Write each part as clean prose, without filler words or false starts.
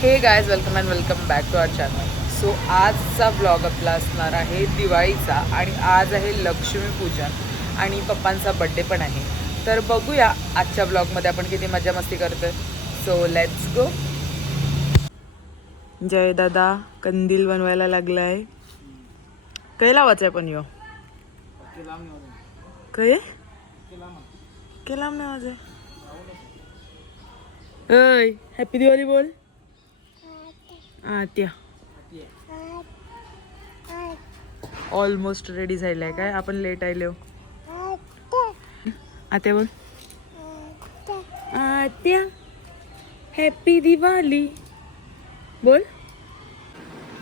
हे guys welcome and welcome back to our channel. So आजचा blog आपला असणार आहे दिवाळीचा आणि आज आहे लक्ष्मीपूजन आणि पप्पांचा बड्डे पण आहे. तर बघूया आजच्या ब्लॉगमध्ये आपण किती मजा मस्ती करतोय. So let's go. जय दादा कंदील बनवायला लागलाय. काय लावायचं आहे पण यो काय केला माझं. अय हॅपी दिवाळी बोल. आत्या ऑलमोस्ट रेडी झालाय काय आपण लेट आलो. आत्या बोल. आत्या हॅपी दिवाळी बोल.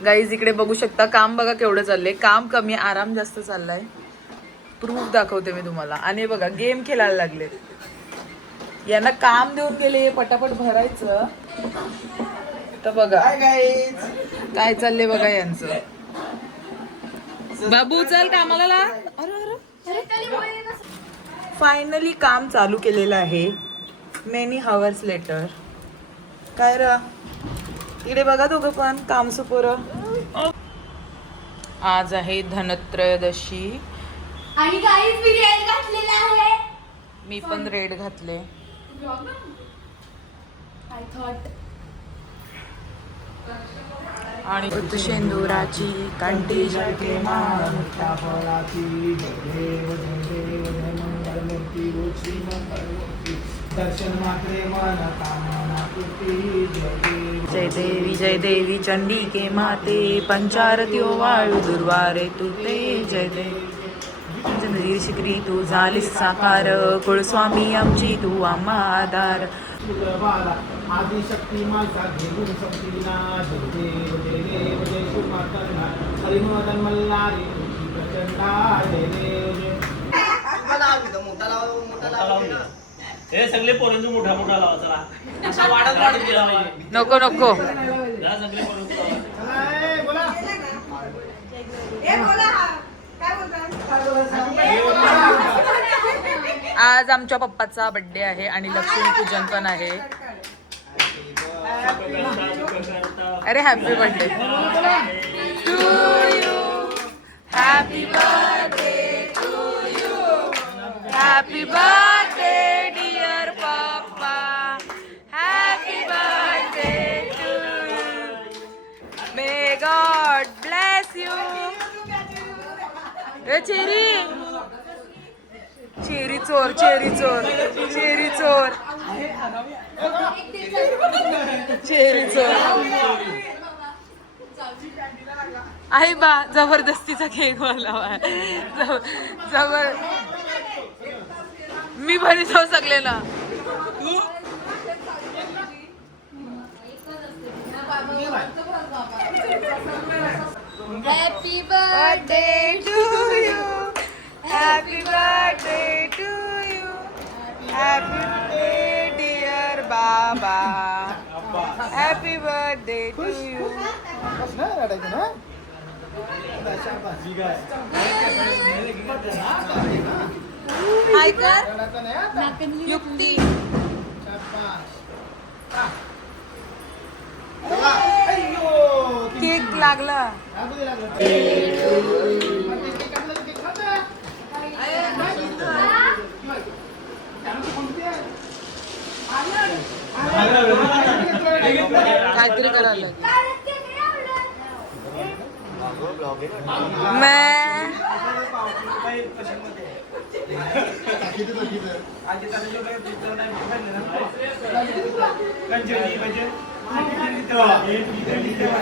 गाईज इकडे बघू शकता काम बघा केवढं चाललंय. काम कमी आराम जास्त चाललाय. प्रूफ दाखवते मी तुम्हाला. आणि बघा गेम खेळायला लागले. यांना काम देऊन गेले पटापट भरायचं. तर बघा काय चाललंय बघा यांचं. बाबू चल कामाला ला. फायनली काम चालू केलेलं आहे. Many hours later. काय र इकडे बघा दोघं पण काम सुपोर. आज आहे धनत्रयोदशी आणि काहीच मी रेड घातलेला आहे. मी पण रेड घातले. आय थॉट आणि शेंदुराची कांटी जळके मान. जय देवी चंडिके माते पंचारत्यो वाळू दुर्वारे तुते. जय देवी चंद्री शिकरी तू झालीस साकार. कुळस्वामी आमची तू आम्हा आधार. आदिशक्ती माझा घेऊन शक्तीना. जय देव जय शिव माता हरिमदन मल्हारी प्रचंडा. जय देव हे सगळे पोरांचे मोठा मोठा लावा चला. असा वाढत वाढत गेला पाहिजे. नको नको या सगळे पोरांचे लावा. आज आमच्या पप्पाचा बर्थडे आहे आणि लक्ष्मीपूजन पण आहे. अरे happy birthday to you. Happy birthday to you. Happy birthday dear पप्पा. Happy birthday to you. May God bless you. ए चेरी चेरी चोर चेरी चोर चेरी चोर चेरी चोर. आई बा जबरदस्तीचा केक बोलावा. जबर मी भरीत हो सगळे ना. Happy birthday to you. Happy birthday to you. Happy birthday dear बाबा. Happy birthday to you. Hi कर युक्ती. केक लागला. काहीतरी करायला मैं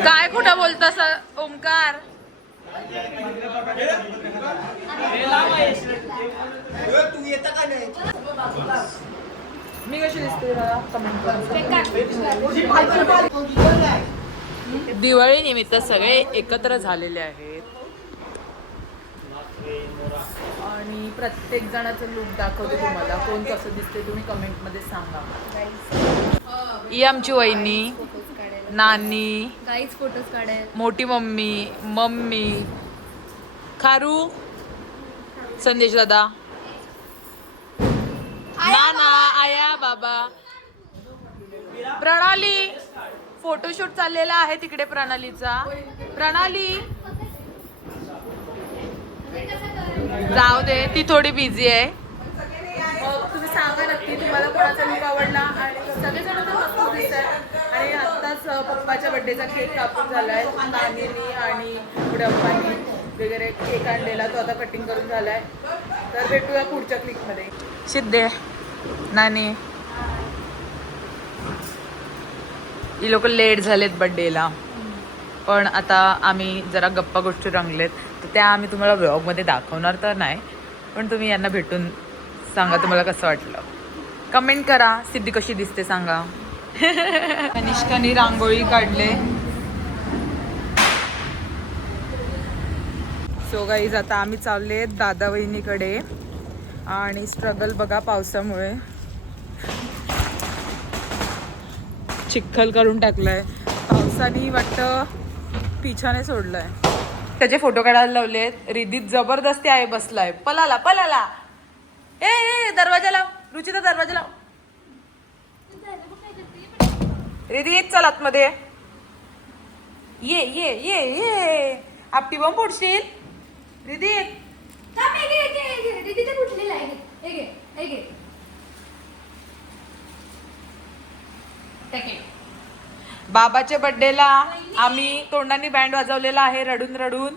काय कुठं बोलतस ओमकार. मी कशी दिसते दिवाळी निमित्त सगळे एकत्र झालेले आहेत आणि प्रत्येक जणाचं लुक दाखवते तुम्हाला. कोण कसं दिसते तुम्ही कमेंट मध्ये सांगा. ही आमची वहिनी नानी काहीच फोटोज काढाय. मोठी मम्मी मम्मी खारू संदेश दादा नाना आया बाबा प्रणाली फोटोशूट चाललेला आहे तिकडे प्रणालीचा. प्रणाली जाऊ दे, ती थोडी बिझी आहे. तुम्ही सांगा नक्की तुम्हाला कोणाचा लुक आवडला. आणि सगळेजण तर मस्त दिसतात. आणि आत्ताच पप्पाच्या बर्थडेचा केक कापून झालाय. नानीनी आणि बुडप्पानी वगैरे केक आणलेला, तो आता कटिंग करून झालाय. तर भेटूया पुढच्या क्लिकमध्ये. सिद्धे नानी ही लोक लेट झालेत बर्थडेला, पण आता आम्ही जरा गप्पा गोष्टी रंगलेत, तर त्या आम्ही तुम्हाला व्लॉगमध्ये दाखवणार तर नाही, पण तुम्ही यांना भेटून सांगा तुम्हाला कसं वाटलं. कमेंट करा सिद्धी कशी दिसते सांगा. कनिष्काने रांगोळी काढले. सो गाईज आता आम्ही चालले दादा वहिनीकडे. आणि स्ट्रगल बघा पावसामुळे चिखल करून टाकलाय. पावसाने वाटतं पिछाने सोडलाय. त्याचे फोटो काढायला लावलेत. रिदीत जबरदस्ती आहे बसलाय. पलाला पलाला. ए दरवाजा लाव रुचिता, दरवाजा लाव. रिदीत चल आतमध्ये. ये ये ये ये आपटी बॉम्ब फोडशील रिदीत. बाबाच्या बर्थडेला आम्ही तोंडाने बँड वाजवलेला आहे रडून रडून.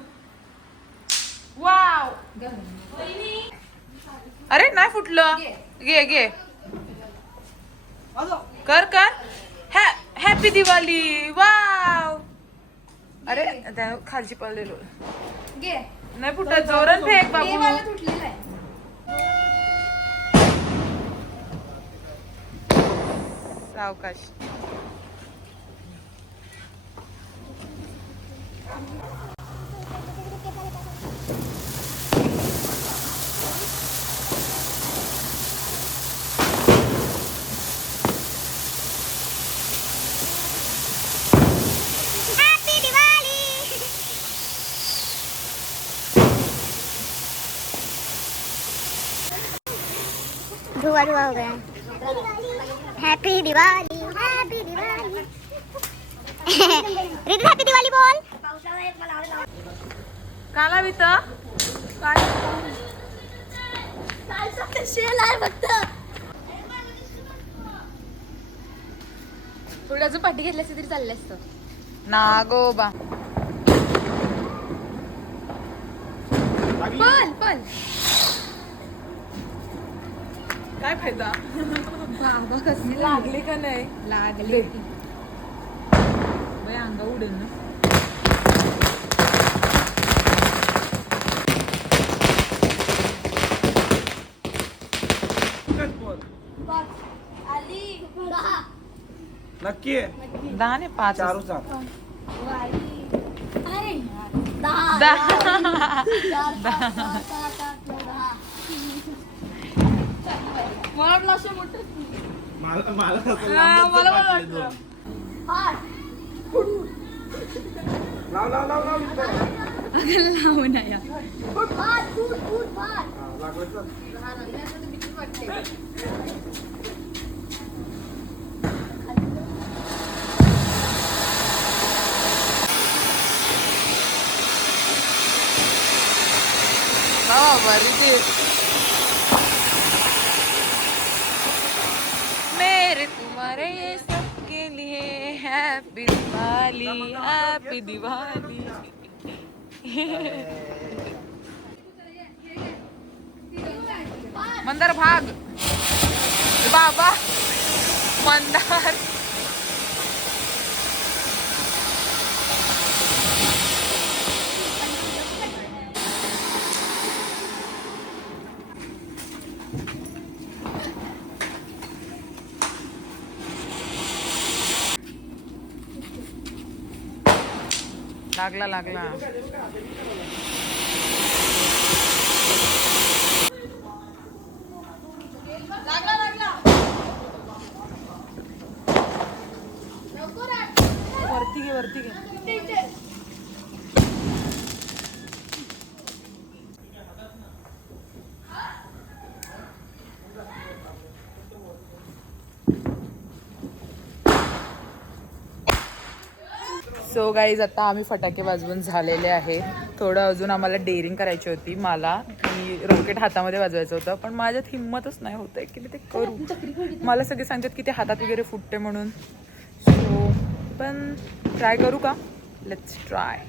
वाव. अरे नाही फुटलं. घे घे कर कर. हॅपी दिवाळी. वाव. अरे त्या खालची पडलेलो नाही फुटत. जोरात फेक बाबू. सावकाश. धुआं धुआं हो गया. Happy Diwali, happy Diwali. रिदी हैप्पी दिवाली बोल. काला भीत थोडं अजून पाठी घेतली असती तरी चाललं असतं. नागोबा. पण पण काय फायदा. बाबा कसली लागले का नाही. लागली. बाई अंगा उडेल ना. नक्की आहे. 10 ने 5. चारू सांग. मला असं मोठं मला मला असं मला लांबच पण वाटले दोन. लाव लाव लाव लाव इथं. लावून आहे. लागलं चल. मेरे तुम्हारे ये सबके लिए हैप्पी दिवाली, हैप्पी दिवाली. मंदार भाग. बाबा मंदार. लागला लागला. वरती घे वरती घे. सो गाईज आता आम्ही फटाके वाजवून झालेले आहे. थोडं अजून आम्हाला डेअरिंग करायची होती. मला की रॉकेट हातामध्ये वाजवायचं होतं, पण माझ्यात हिंमतच नाही होत आहे की मी ते करू. मला सगळे सांगतात की ते हातात वगैरे फुटते म्हणून. सो पण ट्राय करू का? Let's try.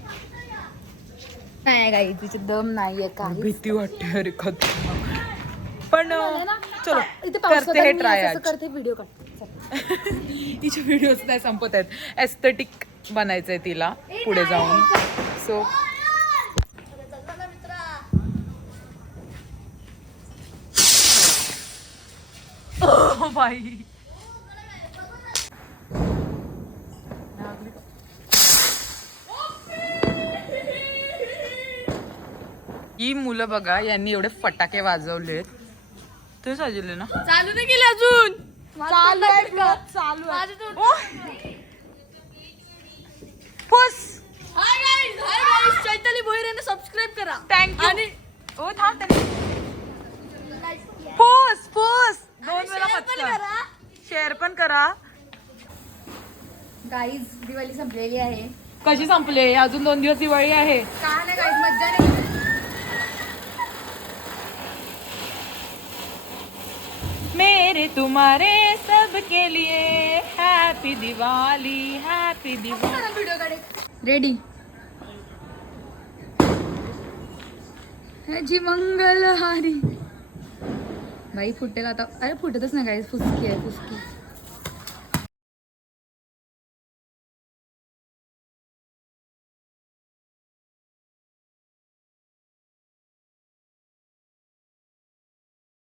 नाही गाई तिची दम नाहीये का भीती वाटते अरे खतरनाक. पण चलो इथे करते हे ट्राय आज. करते व्हिडिओ काढते. तिचे व्हिडिओज नाही संपत आहेत. एस्थेटिक बनायचंय तिला पुढे जाऊन. सो बाई ही मुलं बघा, यांनी एवढे फटाके वाजवलेत. ते साजले ना, चालू नाही केलं अजून. चालू आहे. फुस. हाय गाईस चैताली भोईरेने सबस्क्राइब करा. थँक्यू. आणि ओ थांब त्यांनी फुस फुस 2 वेळा पचका. शेअर पण करा. गाईज दिवाळी संपलेली आहे. कशी संपले? अजून 2 दिवस दिवाळी आहे. का नाही गाईज मज्जा नाही. मेरे तुम्हारे सबके लिए happy Diwali, happy Diwali. Video काढे. रेडी. ह्याची मंगलहारी. बाई फुटेल आता. अरे फुटतच नाही गाईज. फुसकी आहे फुसकी.